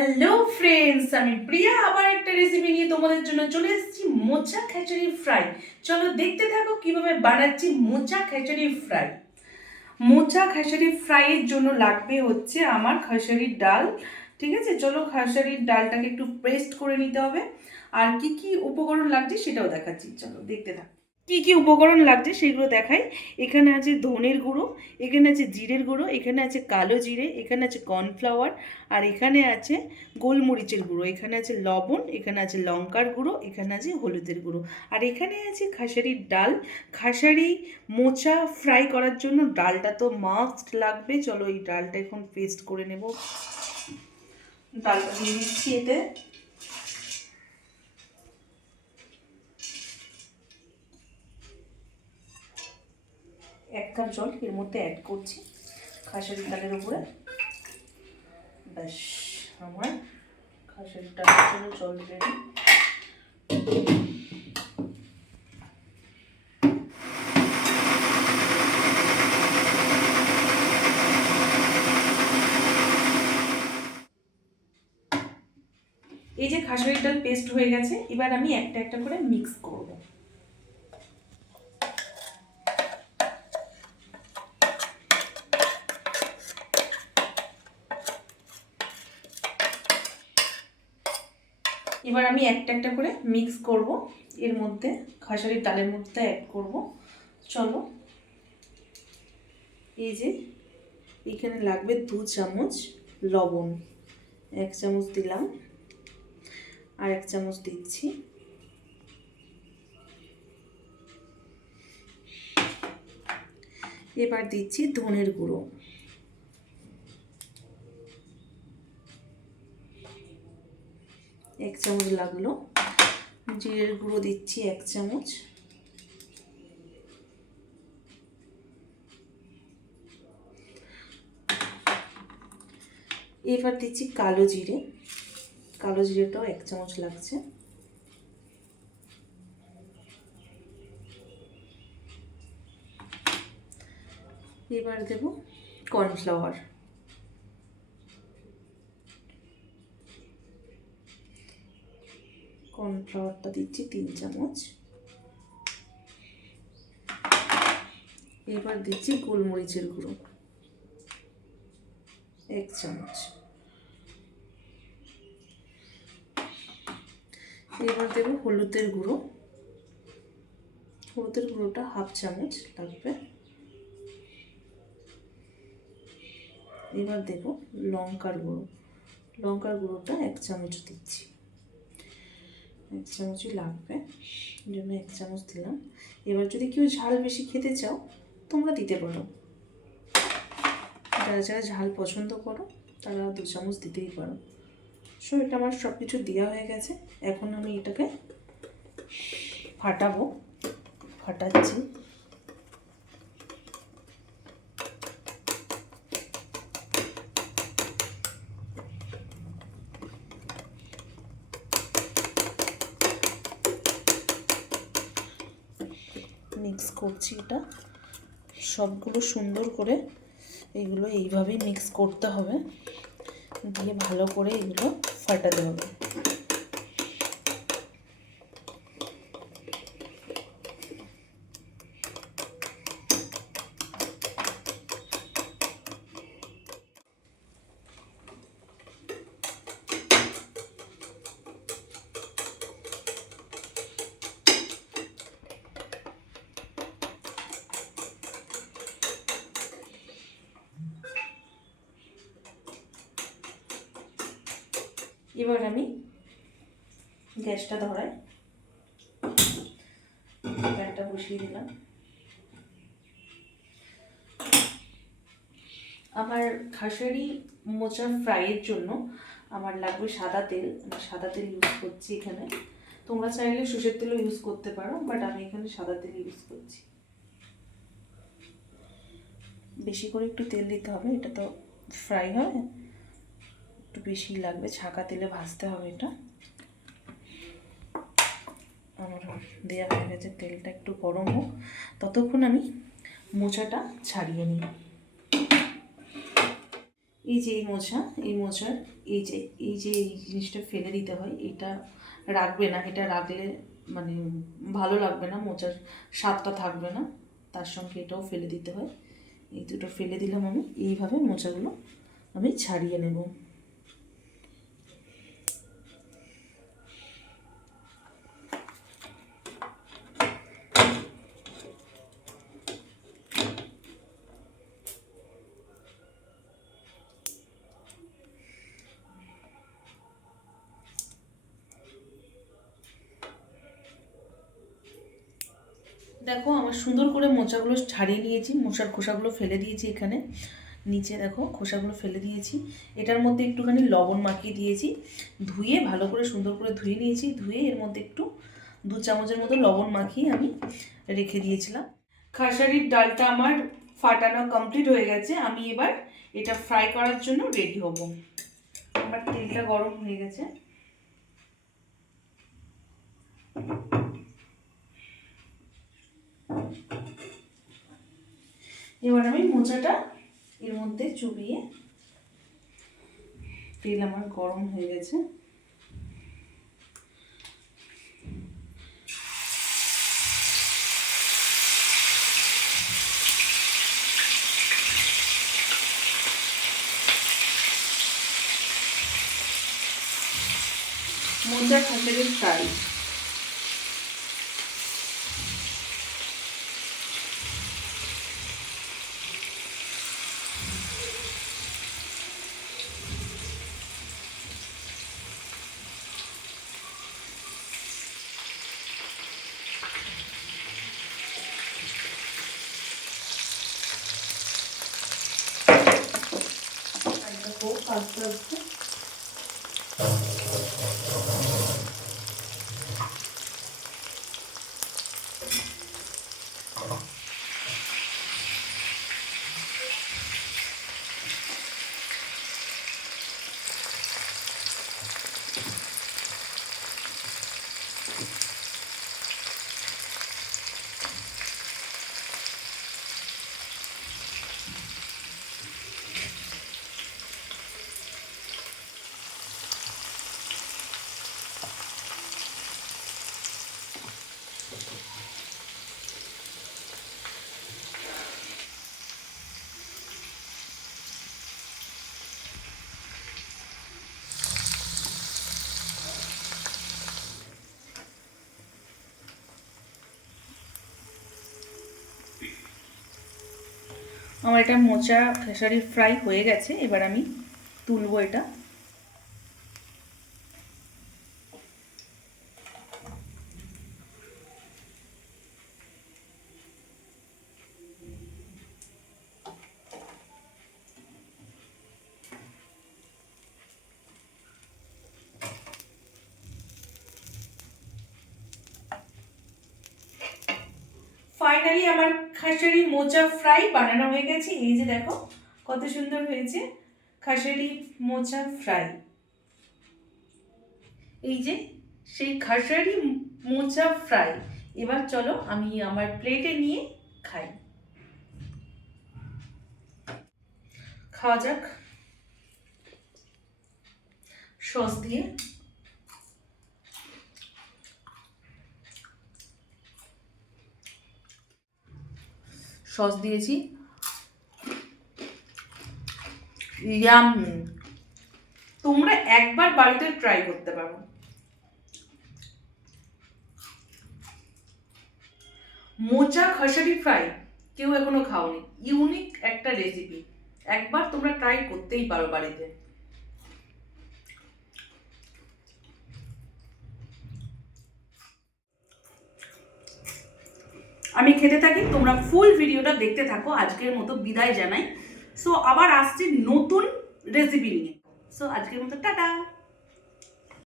Hello friends আমি প্রিয়া, আবার একটা রেসিপি নিয়ে তোমাদের জন্য চলে এসেছি, মোচা খিচুড়ি ফ্রাই চলো দেখতে থাকো কীভাবে বানাচ্ছি মোচা খিচুড়ি ফ্রাই মোচা খেসারি ফ্রাইয়ের জন্য লাগবে হচ্ছে আমার খেসারির ডাল, ঠিক আছে? চলো খেসারির ডালটাকে একটু পেস্ট করে নিতে হবে। আর কি কি উপকরণ লাগছে সেটাও দেখাচ্ছি। চলো দেখতে থাক। কি কি উপকরণ লাগছে সেগুলো দেখাই। এখানে আছে ধনের গুঁড়ো, এখানে আছে জিরের গুঁড়ো, এখানে আছে কালো জিরে, এখানে আছে কর্নফ্লাওয়ার, আর এখানে আছে গোলমরিচের গুঁড়ো, এখানে আছে লবণ, এখানে আছে লঙ্কার গুঁড়ো, এখানে আছে হলুদের গুঁড়ো। আর এখানে আছে খাসারির ডাল। খাসারি মোচা ফ্রাই করার জন্য ডালটা তো মাস্ট লাগবে। চলো এই ডালটা এখন পেস্ট করে নেব। ডালটা দিয়ে দিচ্ছি এতে। এক কাপ জল, এর মধ্যে অ্যাড করছি খাসারি ডালের উপরে। ব্যাস, আমার খাসারি ডালের জন্য জল রেডি এই যে খাসারি ডাল পেস্ট হয়ে গেছে, এবার আমি একটা একটা করে মিক্স করব। এবার আমি একটা একটা করে মিক্স করব। এর মধ্যে খাসারির ডালের মধ্যে অ্যাড করব। চলো। এই যে, এখানে লাগবে দু চামচ লবণ। এক চামচ দিলাম। আর এক চামচ দিচ্ছি। এবার দিচ্ছি ধনের গুঁড়ো। এক চামচ লাগল। জিরের গুঁড়ো দিচ্ছি এক চামচ। এবার দিচ্ছি কালো জিরে। কালো জিরেটাও এক চামচ লাগছে। এবার দেব কর্নফ্লাওয়ার। কর্নফ্লাওয়ারটা দিচ্ছি তিন চামচ। এবার দিচ্ছি গোলমরিচের গুঁড়ো। এক চামচ। এবার দেব হলুদের গুঁড়ো। হলুদের গুঁড়োটা হাফ চামচ লাগবে। এবার দেব লঙ্কার গুঁড়ো। লঙ্কার গুঁড়োটা এক চামচ দিচ্ছি। এক চামচই লাগবে। এই জন্য এক চামচ দিলাম। এবার যদি কেউ ঝাল বেশি খেতে চাও, তোমরা দিতে পারো। যারা যারা ঝাল পছন্দ করো, তারা দু চামচ দিতেই পারো। সো এটা আমার সব কিছু দেওয়া হয়ে গেছে। এখন আমি এটাকে ফাটাবো, ফাটাচ্ছি। মিক্স করছি এটা। সবগুলো সুন্দর করে এগুলো এইভাবেই মিক্স করতে হবে। দিয়ে ভালো করে এগুলো ফাটাতে হবে। এবার আমি গ্যাসটা ধরাই। প্যানটা বসিয়ে দিলাম। আমার খাসারি মোচা ফ্রাইয়ের জন্য আমার লাগবে সাদা তেল। সাদা তেল ইউজ করছি এখানে। তোমরা চাইলে সর্ষের তেলও ইউজ করতে পারো বাট আমি এখানে সাদা তেল ইউজ করছি। বেশি করে একটু তেল দিতে হবে, এটা তো ফ্রাই হয়। একটু বেশি লাগবে, ছাকা তেলে ভাজতে হবে এটা। আমার দেওয়া হয়ে গেছে, তেলটা একটু গরম হোক। ততক্ষণ আমি মোচাটা ছাড়িয়ে নিই। এই যে এই মোছা এই মোছার এই যে এই যে এই জিনিসটা ফেলে দিতে হয়, এটা রাখবে না। এটা রাখলে মানে ভালো লাগবে না, মোচার স্বাদটা থাকবে না। তার সঙ্গে এটাও ফেলে দিতে হয়। এই দুটো ফেলে দিলাম আমি। এইভাবে মোচাগুলো আমি ছাড়িয়ে নেব। দেখো আমার সুন্দর করে মোচাগুলো ছাড়িয়ে নিয়েছি মোচার খোসাগুলো ফেলে দিয়েছি এখানে। নিচে দেখো খোসাগুলো ফেলে দিয়েছি। এটার মধ্যে একটুখানি লবণ মাখিয়ে দিয়েছি। ধুয়ে ভালো করে সুন্দর করে ধুয়ে নিয়েছি। ধুয়ে এর মধ্যে একটু দু চামচের মতো লবণ মাখিয়ে আমি রেখে দিয়েছিলাম। খাসারির ডালটা আমার ফাটানো কমপ্লিট হয়ে গেছে। আমি এবার এটা ফ্রাই করার জন্য রেডি হব। আমার তেলটা গরম হয়ে গেছে। এবার আমি মোচাটা এর মধ্যে চুবিয়ে তেল আমার গরম হয়ে গেছে। মোচা খাঁচারের ফ্রাই আমার এটা মোচা খেসারি ফ্রাই হয়ে গেছে এবার আমি তুলবো এটা। ফাইনালি আমার খাসারি মোচা ফ্রাই বানানো হয়ে গেছে। এই যে দেখো, কত সুন্দর হয়েছে। খাসারি মোচা ফ্রাই এই যে, সেই খাসারি মোচা ফ্রাই এবার চলো আমি আমার প্লেটে নিয়ে খাই। খাওয়া যাক। সস দিয়ে সস দিয়েছি। ইয়াম তোমরা একবার বাড়িতে ট্রাই করতে পারো। মোচা খাসারি ফ্রাই কেউ এখনও খাওনি। ইউনিক একটা রেসিপি একবার তোমরা ট্রাই করতেই পারো বাড়িতে। আমি খেতে থাকি, তোমরা ফুল ভিডিওটা দেখতে থাকো, আজকের মতো বিদায় জানাই। সো আবার আসছি নতুন রেসিপি নিয়ে। সো আজকের মতো টাটা।